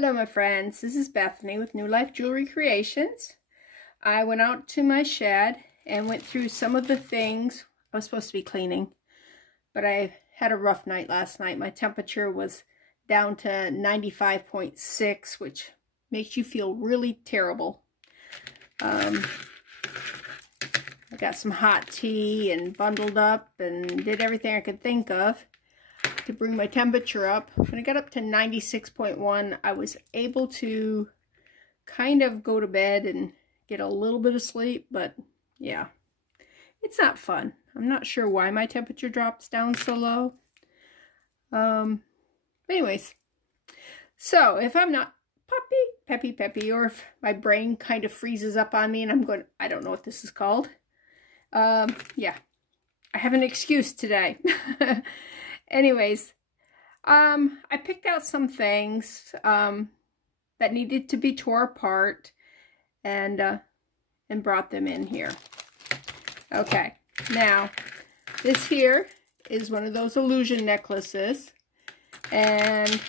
Hello my friends, this is Bethany with New Life Jewelry Creations. I went out to my shed and went through some of the things I was supposed to be cleaning, but I had a rough night last night. My temperature was down to 95.6, which makes you feel really terrible. I got some hot tea and bundled up and did everything I could think of to bring my temperature up. When I got up to 96.1, I was able to kind of go to bed and get a little bit of sleep, but yeah, it's not fun. I'm not sure why my temperature drops down so low. Anyways, so if I'm not peppy, or if my brain kind of freezes up on me and I'm going, I don't know what this is called. Yeah, I have an excuse today. Anyways, I picked out some things that needed to be tore apart and brought them in here. Okay, now this here is one of those illusion necklaces, and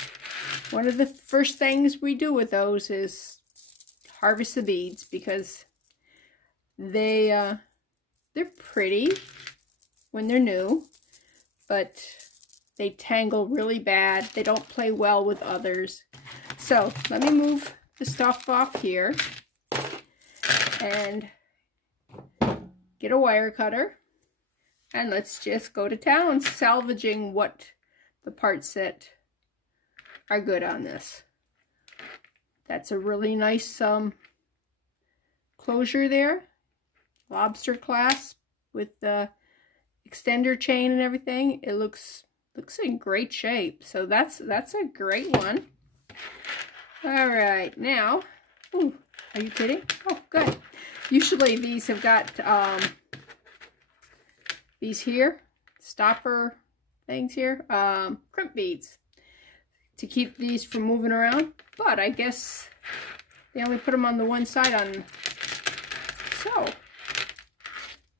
one of the first things we do with those is harvest the beads, because they're pretty when they're new, but they tangle really bad. They don't play well with others. So let me move the stuff off here and get a wire cutter, and let's just go to town salvaging what the parts that are good on this. That's a really nice closure there, lobster clasp with the extender chain and everything. It looks in great shape, so that's a great one. All right, now, ooh, are you kidding? Oh, good. Usually these have got these here stopper things here, crimp beads to keep these from moving around, but I guess they only put them on the one side on, so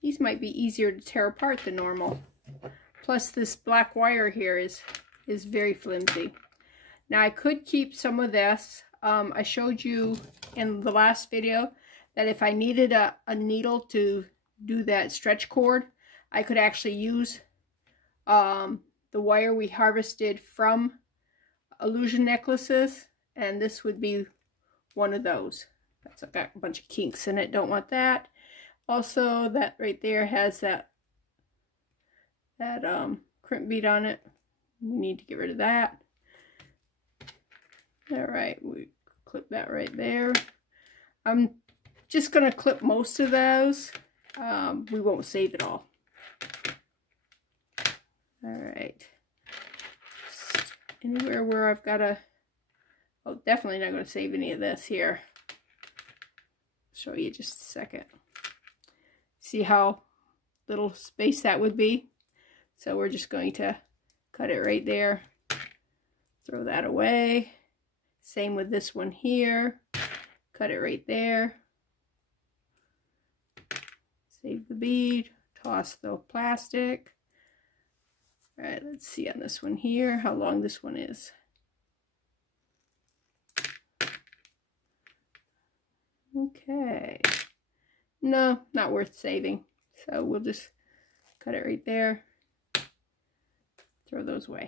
these might be easier to tear apart than normal. Plus this black wire here is very flimsy. Now I could keep some of this. I showed you in the last video that if I needed a needle to do that stretch cord, I could actually use the wire we harvested from illusion necklaces, and this would be one of those. That's got a bunch of kinks in it, don't want that. Also, that right there has that crimp bead on it. We need to get rid of that. All right, we clip that right there. I'm just gonna clip most of those. We won't save it all. All right. Anywhere where I've got to, oh, definitely not going to save any of this here. Show you just a second. See how little space that would be? So we're just going to cut it right there. Throw that away. Same with this one here. Cut it right there. Save the bead. Toss the plastic. All right, let's see on this one here how long this one is. Okay. No, not worth saving. So we'll just cut it right there. Throw those away.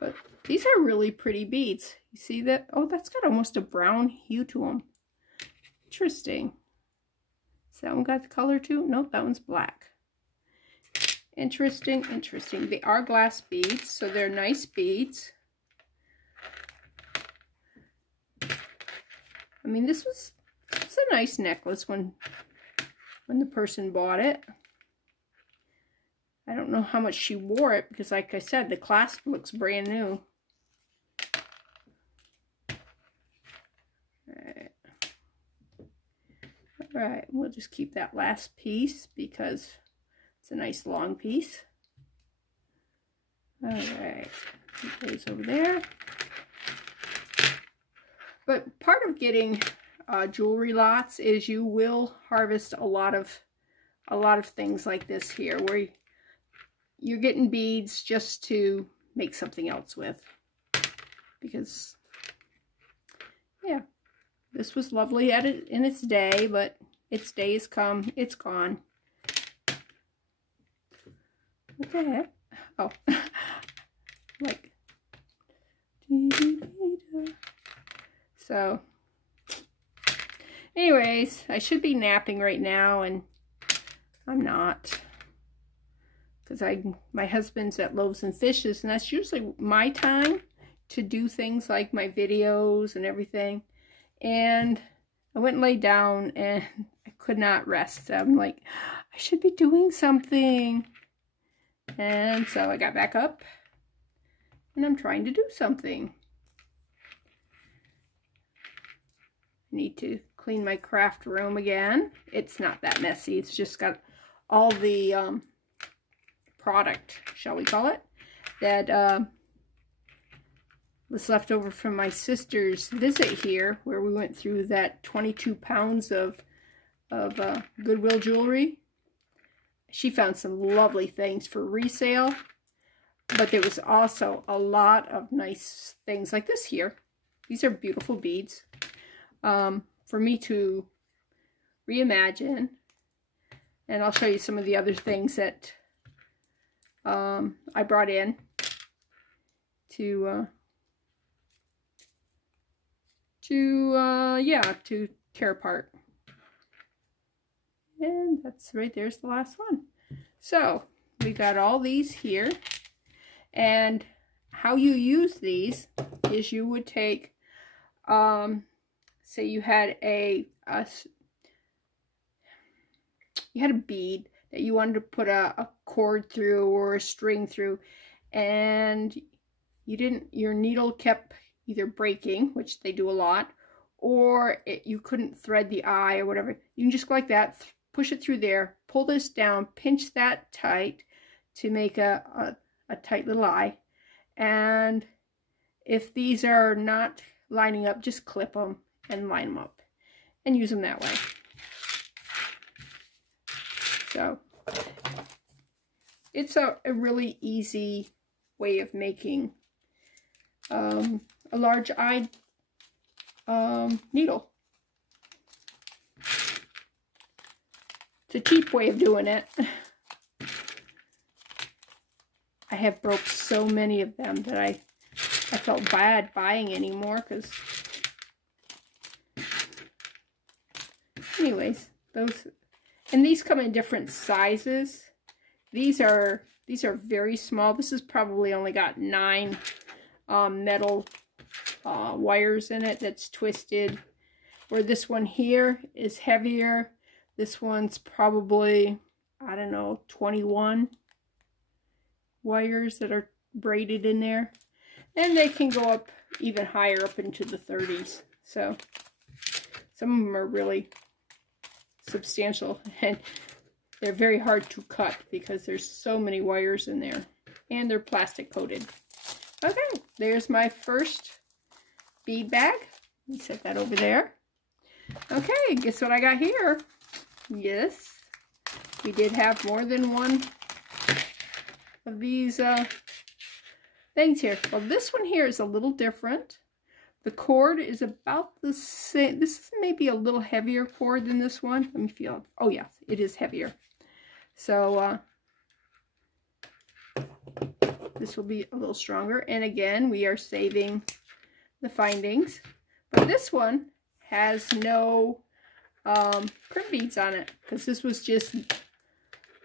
But these are really pretty beads. You see that? Oh, that's got almost a brown hue to them. Interesting. Has that one got the color too? Nope, that one's black. Interesting, interesting. They are glass beads, so they're nice beads. I mean, it's a nice necklace when the person bought it. I don't know how much she wore it, because like I said, the clasp looks brand new. All right, we'll just keep that last piece because it's a nice long piece. All right, put those over there. But part of getting jewelry lots is you will harvest a lot of things like this here, where you're getting beads just to make something else with, because this was lovely in its day, but its day has come. It's gone. What the heck? Oh. Like. So. Anyways, I should be napping right now, and I'm not. Because my husband's at Loaves and Fishes, and that's usually my time to do things like my videos and everything. And I went and laid down, and I could not rest. I'm like, I should be doing something. And so I got back up, and I'm trying to do something. I need to clean my craft room again. It's not that messy. It's just got all the product, shall we call it, that was left over from my sister's visit here, where we went through that 22 pounds of Goodwill jewelry. She found some lovely things for resale, but there was also a lot of nice things like this here. These are beautiful beads for me to reimagine, and I'll show you some of the other things that I brought in to tear apart. And that's right, there's the last one. So we got all these here, and how you use these is you would take, say you had a bead that you wanted to put a cord through or a string through, and your needle kept either breaking, which they do a lot, or you couldn't thread the eye or whatever. You can just go like that, push it through there, pull this down, pinch that tight to make a tight little eye. And if these are not lining up, just clip them and line them up and use them that way. So it's a really easy way of making a large-eyed needle. It's a cheap way of doing it. I have broke so many of them that I felt bad buying anymore, because anyways, and these come in different sizes. These are very small. This has probably only got 9 metal wires in it that's twisted, where this one here is heavier. This one's probably, I don't know, 21 wires that are braided in there, and they can go up even higher, up into the 30s. So some of them are really substantial, and they're very hard to cut because there's so many wires in there, and they're plastic coated. Okay, there's my first bead bag. Let me set that over there. Okay, guess what I got here? Yes, we did have more than one of these things here. Well, this one here is a little different. The cord is about the same. This is maybe a little heavier cord than this one. Let me feel. Oh yeah, it is heavier. So this will be a little stronger. And again, we are saving the but this one has no crimp beads on it, because this was just,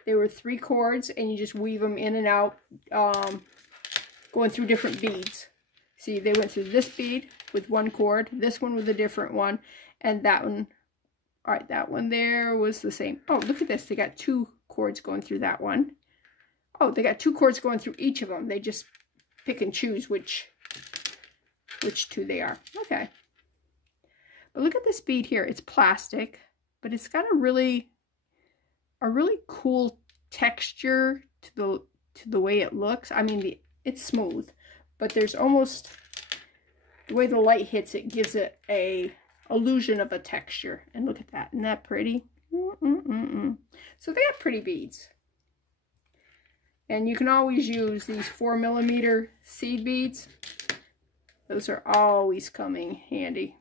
there were 3 cords, and you just weave them in and out, going through different beads. See, they went through this bead with 1 cord, this one with a different one, and that one. All right, that one there was the same. Oh, look at this, they got 2 cords going through that one. Oh, they got 2 cords going through each of them. They just pick and choose which 2 they are. Okay. But look at this bead here. It's plastic, but it's got a really cool texture to the way it looks. I mean, it's smooth, but there's almost, the way the light hits it gives it a illusion of a texture. And look at that. Isn't that pretty? So they have pretty beads. And you can always use these 4mm seed beads. Those are always coming handy.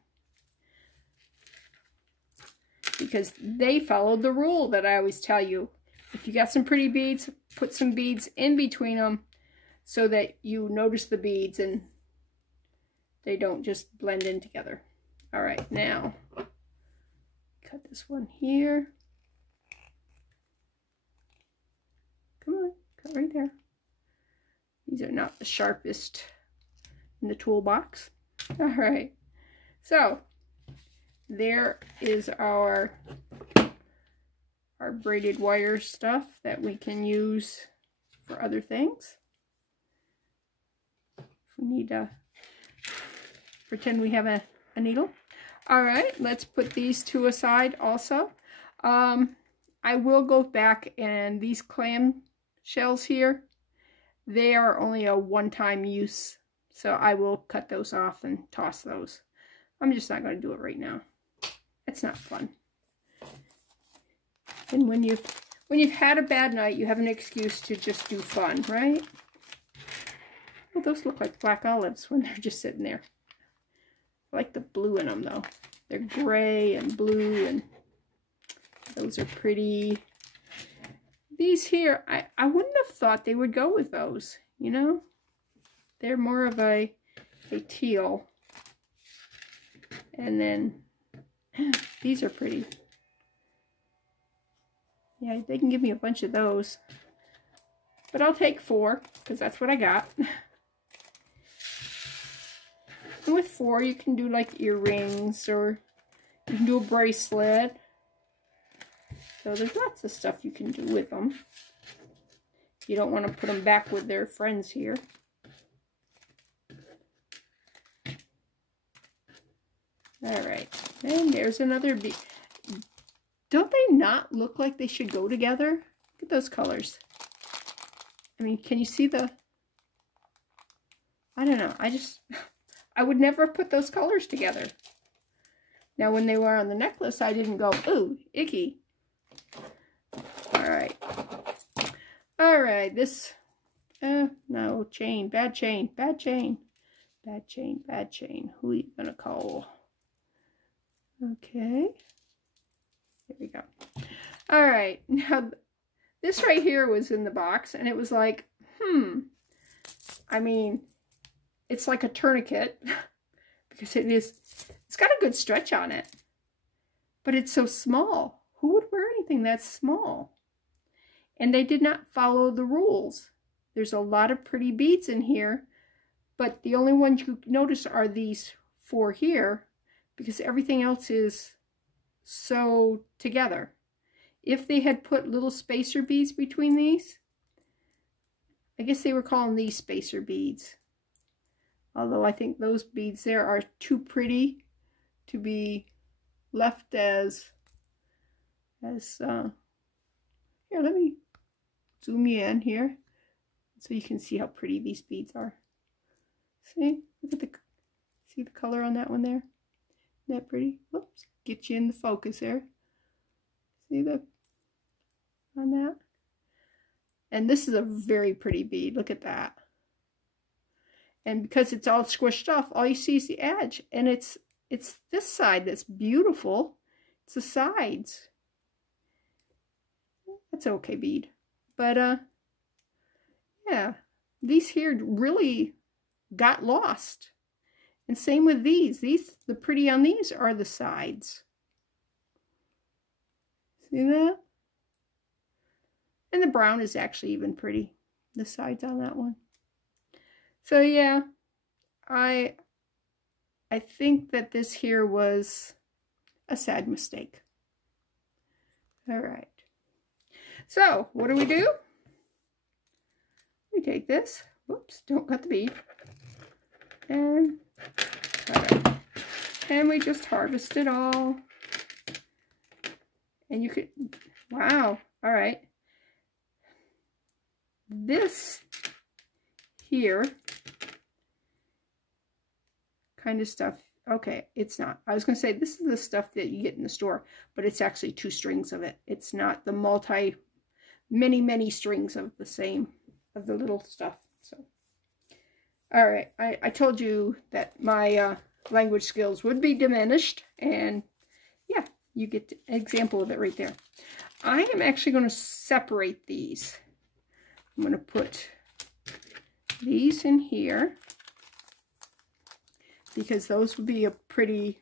because they followed the rule that I always tell you. If you got some pretty beads, put some beads in between them so that you notice the beads and they don't just blend in together. All right, now cut this one here. Come on, cut right there. These are not the sharpest in the toolbox. All right, so there is our braided wire stuff that we can use for other things. If we need to pretend we have a needle. All right, let's put these two aside also. I will go back, and these clam shells here, they are only a one-time use, so I will cut those off and toss those. I'm just not going to do it right now. It's not fun. And when you've had a bad night, you have an excuse to just do fun, right? Well, those look like black olives when they're just sitting there. I like the blue in them, though. They're gray and blue, and those are pretty. These here, I wouldn't have thought they would go with those, you know? They're more of a teal. And then these are pretty. Yeah, they can give me a bunch of those. But I'll take 4, because that's what I got. And with 4, you can do like earrings, or you can do a bracelet. So there's lots of stuff you can do with them. You don't want to put them back with their friends here. All right, and there's another bead. Don't they not look like they should go together? Look at those colors. I mean, can you see the... I don't know. I would never have put those colors together. Now, when they were on the necklace, I didn't go, ooh, icky. All right. All right, this... no, chain. Bad chain. Bad chain. Bad chain. Bad chain. Who are you going to call? Okay. There we go. All right. Now, this right here was in the box, and it was like, I mean, it's like a tourniquet because it's got a good stretch on it, but it's so small. Who would wear anything that small? And they did not follow the rules. There's a lot of pretty beads in here, but the only ones you notice are these 4 here, because everything else is so together. If they had put little spacer beads between these, I guess they were calling these spacer beads. Although I think those beads there are too pretty to be left as here, let me zoom you in here so you can see how pretty these beads are. See? Look at see the color on that one there? Isn't that pretty? Whoops. Get you in the focus there. See on that? And this is a very pretty bead. Look at that. And because it's all squished off, all you see is the edge. And it's this side that's beautiful. It's the sides. That's an okay bead. But yeah, these here really got lost. And same with these. The pretty on these are the sides. See that? And the brown is actually even pretty. The sides on that one. So yeah, I think that this here was a sad mistake. All right. So what do? We take this. Whoops, don't cut the bead. And and we just harvest it all. And you could, wow, all right. This here kind of stuff, okay, it's not. I was going to say this is the stuff that you get in the store, but it's actually 2 strings of it. It's not the many strings of the same, of the little stuff. So, all right, I told you that my language skills would be diminished, and yeah, you get an example of it right there. I am actually going to separate these. I'm going to put these in here because those would be a pretty,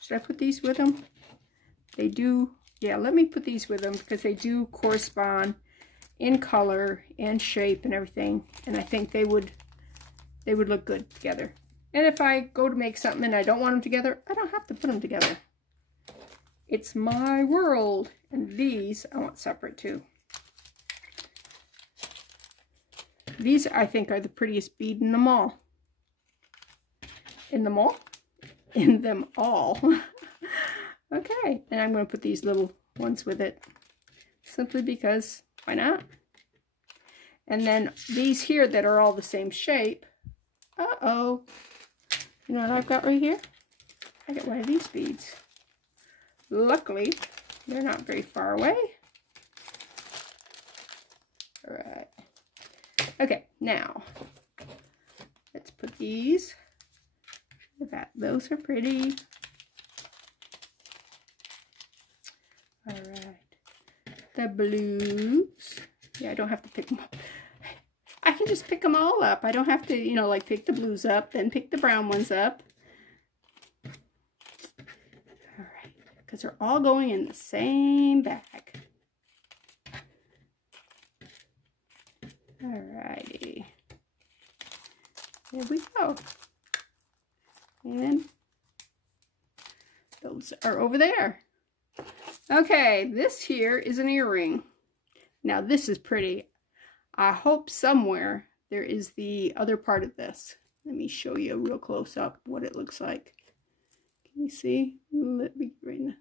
should I put these with them? They do, yeah, let me put these with them because they do correspond in color and shape and everything, and I think they would look good together. And if I go to make something and I don't want them together, I don't have to put them together. It's my world. And these I want separate too. These I think are the prettiest bead in them all. In them all? In them all. Okay, and I'm going to put these little ones with it. Simply because, why not? And then these here that are all the same shape. Uh-oh. You know what I've got right here? I got one of these beads. Luckily, they're not very far away. All right. Okay, now, let's put these. Look at that. Those are pretty. All right. The blues. Yeah, I don't have to pick them up. I can just pick them all up. I don't have to, you know, like pick the blues up, then pick the brown ones up. All right, because they're all going in the same bag. All righty. There we go. And those are over there. Okay, this here is an earring. Now this is pretty. I hope somewhere there is the other part of this. Let me show you a real close up what it looks like. Can you see? Let me look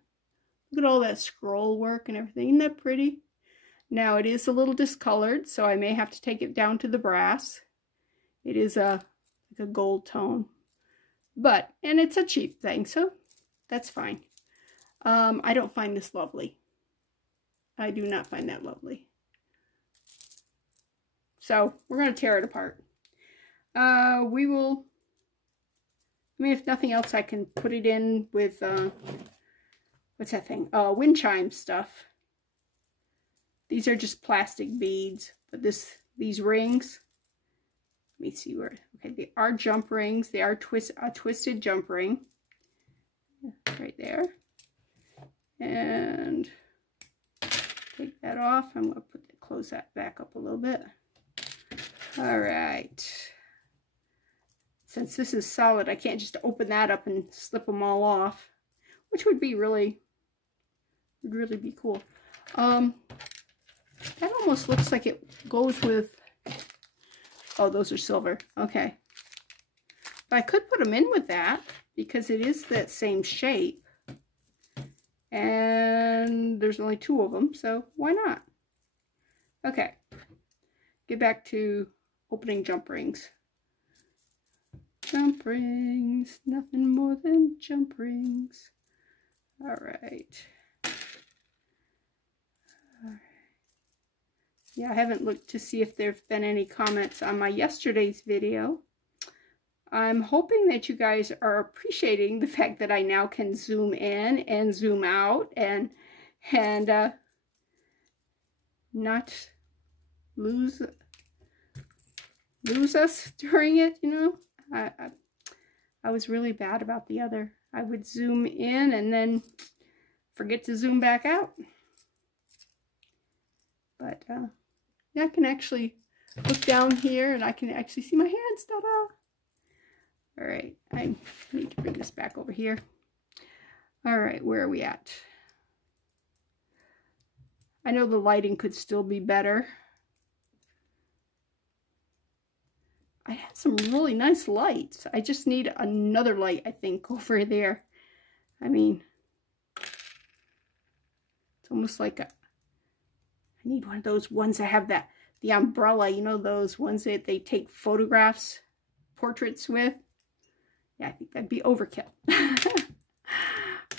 at all that scroll work and everything. Isn't that pretty? Now it is a little discolored, so I may have to take it down to the brass. It is like a gold tone, and it's a cheap thing, so that's fine. I don't find this lovely. I do not find that lovely. So we're going to tear it apart. We will, I mean, if nothing else, I can put it in with, what's that thing? Wind chime stuff. These are just plastic beads, but these rings, let me see where, okay, they are jump rings. They are a twisted jump ring. Right there. And take that off. I'm going to close that back up a little bit. All right. Since this is solid, I can't just open that up and slip them all off, which would be really be cool. That almost looks like it goes with, oh, those are silver. Okay. But I could put them in with that because it is that same shape. And there's only 2 of them, so why not? Okay. Get back to opening jump rings. Jump rings, nothing more than jump rings. All right. Yeah, I haven't looked to see if there have been any comments on my yesterday's video. I'm hoping that you guys are appreciating the fact that I now can zoom in and zoom out and not lose us during it, you know. I was really bad about the other. I would zoom in and then forget to zoom back out. But yeah, I can actually look down here and I can actually see my hands. Ta-da! All right, I need to bring this back over here. All right, where are we at? I know the lighting could still be better. I have some really nice lights. I just need another light, I think, over there. I mean, it's almost like I need one of those ones that have the umbrella, you know, those ones that they take photographs, portraits with. Yeah, I think that'd be overkill.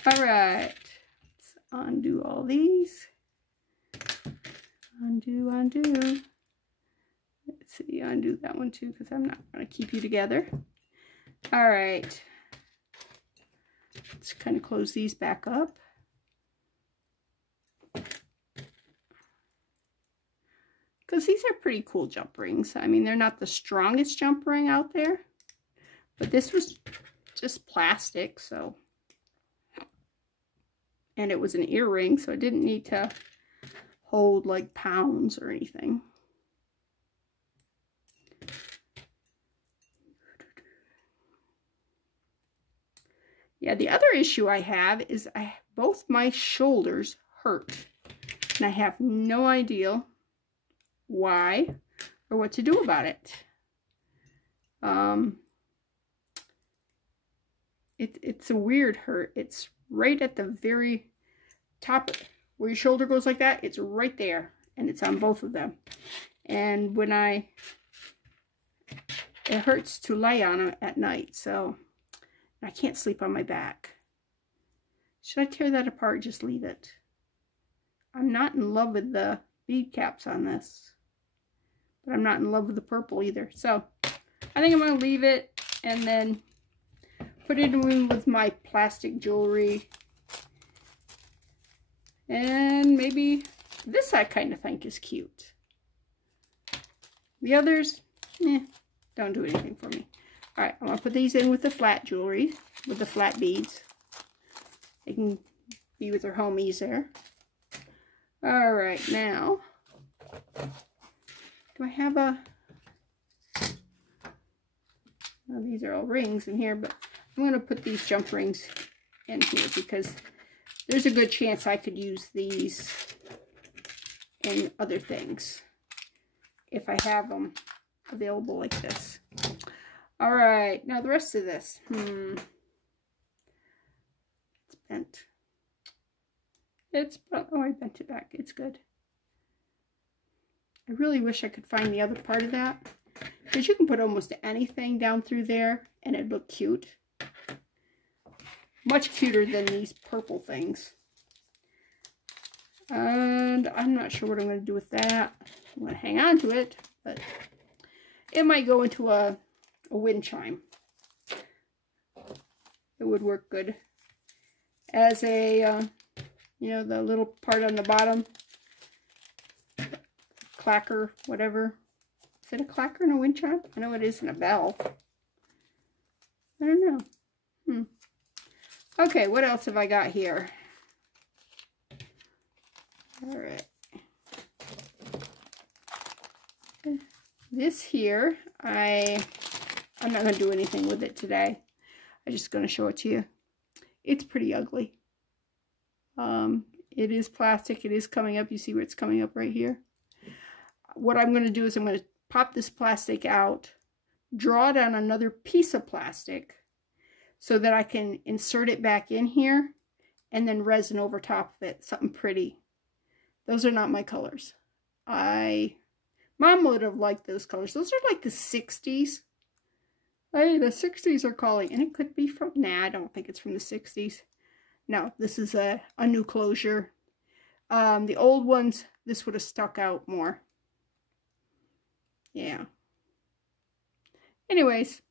All right, let's undo all these. Undo. Let's see, undo that one too, because I'm not going to keep you together. All right, let's kind of close these back up. because these are pretty cool jump rings. I mean, they're not the strongest jump ring out there, but this was just plastic, so. And it was an earring, so it didn't need to hold like pounds or anything. Yeah, the other issue I have is both my shoulders hurt. And I have no idea why or what to do about it. It's a weird hurt. It's right at the very top where your shoulder goes like that. It's right there, and it's on both of them. And when it hurts to lay on it at night, so I can't sleep on my back. Should I tear that apart or just leave it? I'm not in love with the bead caps on this, but I'm not in love with the purple either. So I think I'm going to leave it and then put it in with my plastic jewelry. And maybe this I kind of think is cute. The others, don't do anything for me. Alright, I'm going to put these in with the flat jewelry, with the flat beads. They can be with their homies there. Alright, now, do I have a... Well, these are all rings in here, but I'm going to put these jump rings in here because there's a good chance I could use these in other things if I have them available like this. All right, now the rest of this. It's bent. Oh, I bent it back. It's good. I really wish I could find the other part of that, because you can put almost anything down through there and it'd look cute. Much cuter than these purple things. And I'm not sure what I'm going to do with that. I'm going to hang on to it, but it might go into a wind chime. It would work good as a, you know, the little part on the bottom. Clacker, whatever. Is it a clacker and a wind chime? I know it isn't a bell. I don't know. Okay, what else have I got here? All right. This here, I'm not going to do anything with it today. I'm just going to show it to you. It's pretty ugly. It is plastic. It is coming up. You see where it's coming up right here? What I'm going to do is I'm going to pop this plastic out, draw it on another piece of plastic so that I can insert it back in here and then resin over top of it. Something pretty. Those are not my colors. Mom would have liked those colors. Those are like the 60s. Hey, the 60s are calling. And it could be from... Nah, I don't think it's from the 60s. No, this is a new closure. The old ones, this would have stuck out more. Yeah. Anyways,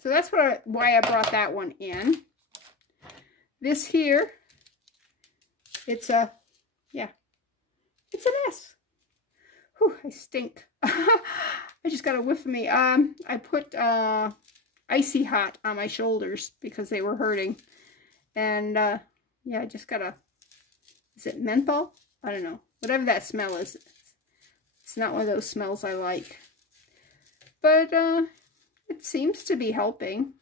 so that's why I brought that one in. This here, it's a mess. Whew, I stink. I just got a whiff of me. I put Icy Hot on my shoulders because they were hurting. And yeah, I just got is it menthol? I don't know. Whatever that smell is. It's not one of those smells I like. But it seems to be helping.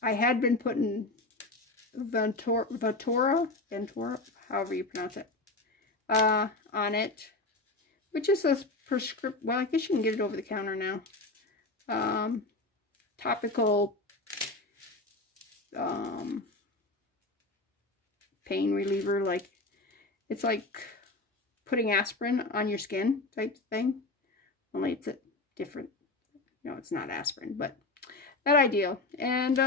I had been putting Ventura, however you pronounce it, on it, which is a prescription. Well, I guess you can get it over the counter now. Topical pain reliever, like it's like putting aspirin on your skin type thing, only it's a different. No, it's not aspirin, but that ideal. And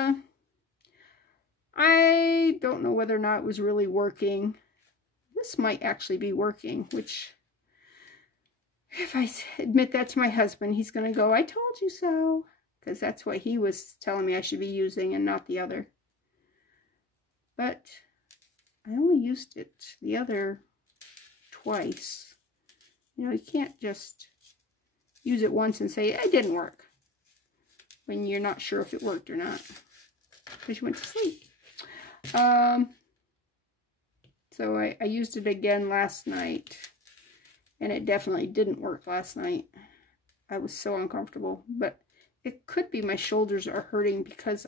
I don't know whether or not it was really working. This might actually be working, which if I admit that to my husband, he's going to go, I told you so, because that's what he was telling me I should be using and not the other. But I only used it the other twice. You know, you can't just use it once and say, it didn't work, when you're not sure if it worked or not, because you went to sleep. So I used it again last night, and it definitely didn't work last night. I was so uncomfortable, but it could be my shoulders are hurting because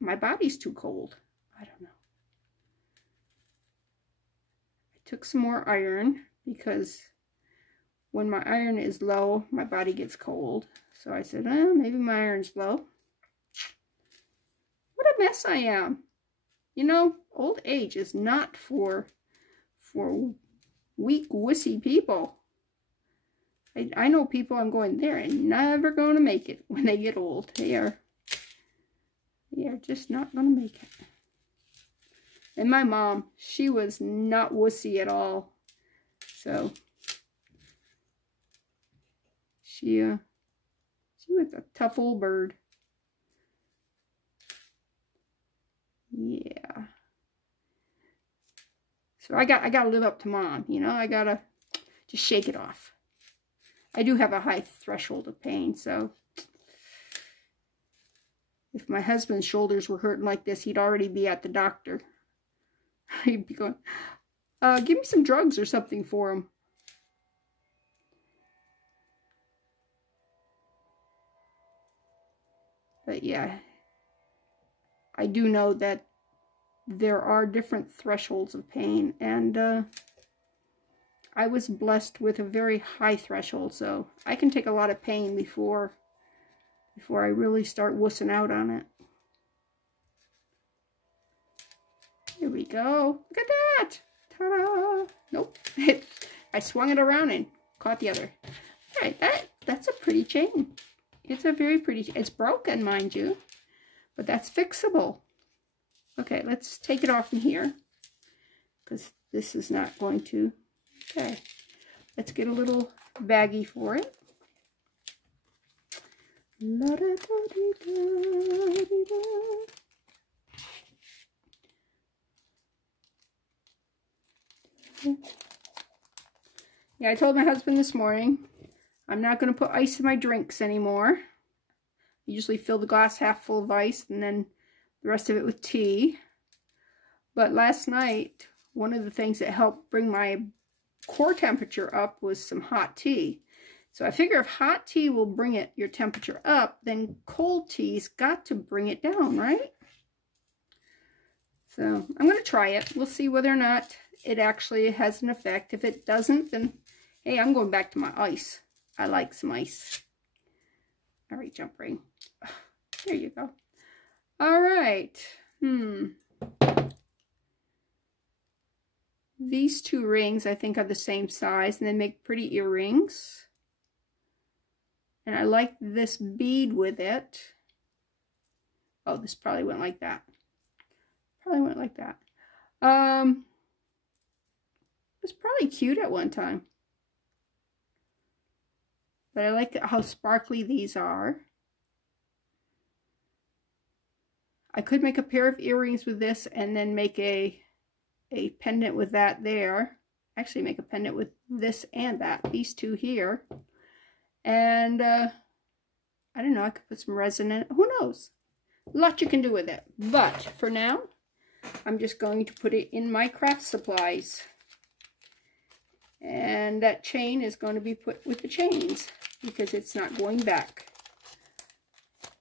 my body's too cold. I don't know. I took some more iron because when my iron is low, my body gets cold. So I said, maybe my iron's low. What a mess I am. You know, old age is not for weak, wussy people. I know people I'm going, they're never going to make it when they get old. They are just not going to make it. And my mom, she was not wussy at all. So she was a tough old bird. Yeah. So I gotta live up to Mom, you know. I gotta just shake it off. I do have a high threshold of pain, so if my husband's shoulders were hurting like this, he'd already be at the doctor. He'd be going, give me some drugs or something for him. But yeah, I do know that there are different thresholds of pain, and I was blessed with a very high threshold, so I can take a lot of pain before I really start wussing out on it. Here we go. Look at that! Ta-da! Nope. I swung it around and caught the other. All right, that's a pretty chain. It's a very pretty, it's broken, mind you, but that's fixable. Okay, let's take it off in here, because this is not going to. Okay, let's get a little baggie for it. La -da -da -dee -da -dee -da. Yeah, I told my husband this morning, I'm not going to put ice in my drinks anymore. I usually fill the glass half full of ice and then the rest of it with tea. But last night, one of the things that helped bring my core temperature up was some hot tea. So I figure if hot tea will bring your temperature up, then cold tea's got to bring it down, right? So I'm going to try it. We'll see whether or not it actually has an effect. If it doesn't, then hey, I'm going back to my ice. I like some ice. All right, jump ring. There you go. All right. These two rings, I think, are the same size, and they make pretty earrings. And I like this bead with it. Oh, this probably went like that. Probably went like that. It was probably cute at one time. But I like how sparkly these are. I could make a pair of earrings with this and then make a pendant with that there. Actually make a pendant with this and that. These two here. And I don't know, I could put some resin in it. Who knows? A lot you can do with it. But for now, I'm just going to put it in my craft supplies. And that chain is going to be put with the chains because it's not going back.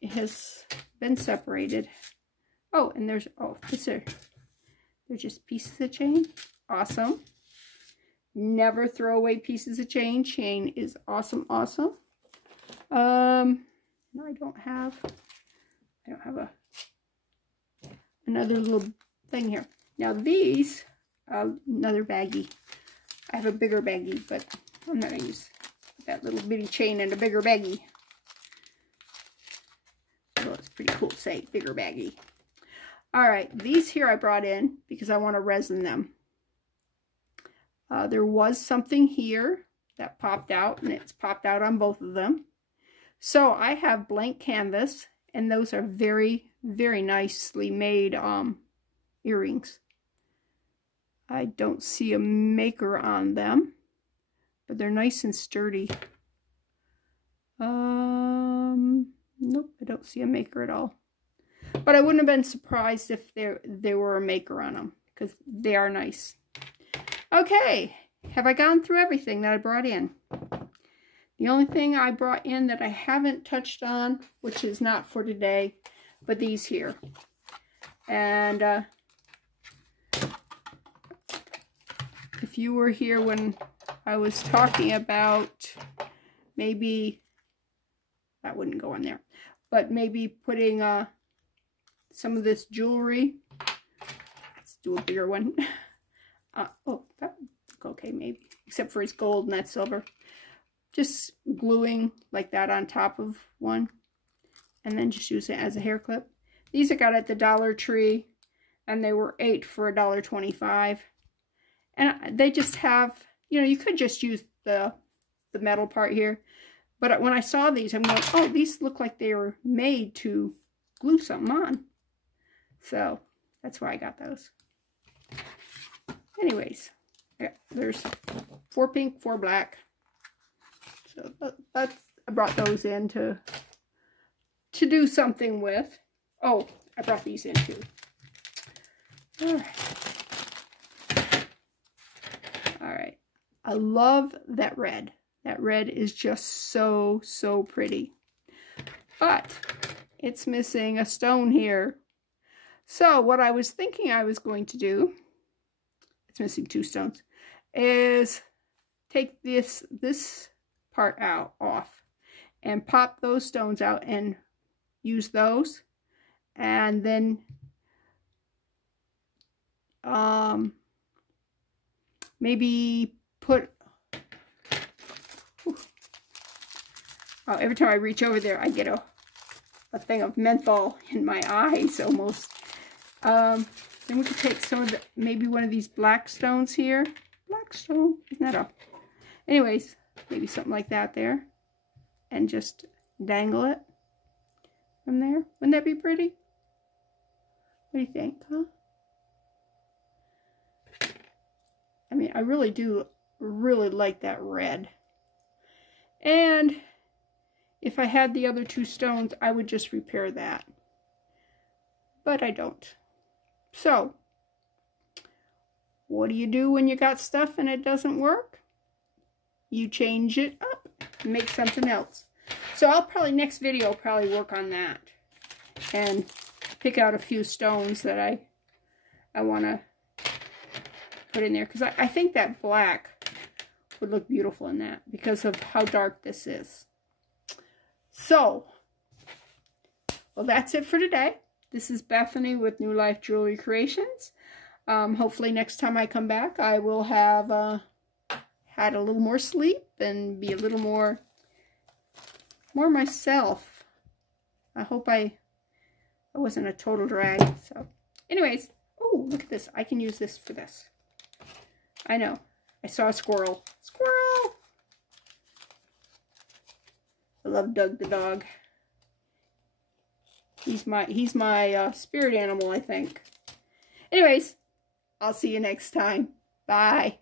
It has been separated. Oh, and there's, oh, they're just pieces of chain. Awesome. Never throw away pieces of chain. Chain is awesome, awesome. No, I don't have another little thing here. Now these, another baggie. I have a bigger baggie, but I'm not going to use that little bitty chain in a bigger baggie. So it's pretty cool to say, bigger baggie. Alright, these here I brought in because I want to resin them. There was something here that popped out, and it's popped out on both of them. So I have blank canvas, and those are very, very nicely made earrings. I don't see a maker on them, but they're nice and sturdy. Nope, I don't see a maker at all. But I wouldn't have been surprised if there were a maker on them, because they are nice. Okay, have I gone through everything that I brought in? The only thing I brought in that I haven't touched on, which is not for today, but these here. And if you were here when I was talking about maybe, that wouldn't go in there, but maybe putting some of this jewelry. Let's do a bigger one. Oh, that would look okay maybe, except for it's gold and that's silver. Just gluing like that on top of one, and then just use it as a hair clip. These I got at the Dollar Tree, and they were 8 for $1.25. And they just have, you know, you could just use the metal part here, but when I saw these, I'm going, oh, these look like they were made to glue something on. So that's why I got those. Anyways, yeah, there's 4 pink, 4 black. So that's, I brought those in to do something with. Oh, I brought these in too. All right. All right. I love that red. That red is just so, so pretty. But it's missing a stone here. So what I was thinking I was going to do, it's missing 2 stones, is take this part off and pop those stones out and use those, and then maybe put, oh, every time I reach over there I get a thing of menthol in my eyes almost. Then we could take some of the, maybe one of these black stones here. Black stone, isn't that a, anyways, maybe something like that there, and just dangle it from there. Wouldn't that be pretty? What do you think, huh? I mean, I really do really like that red. And if I had the other 2 stones, I would just repair that. But I don't. So, what do you do when you got stuff and it doesn't work? You change it up and make something else. So I'll probably, next video, probably work on that. And pick out a few stones that I want to put in there. Because I think that black would look beautiful in that because of how dark this is. So, well, that's it for today. This is Bethany with New Life Jewelry Creations. Hopefully next time I come back, I will have had a little more sleep and be a little more myself. I hope I wasn't a total drag. So, anyways, oh, look at this. I can use this for this. I know. I saw a squirrel. Squirrel! I love Doug the dog. He's my spirit animal, I think. Anyways, I'll see you next time. Bye.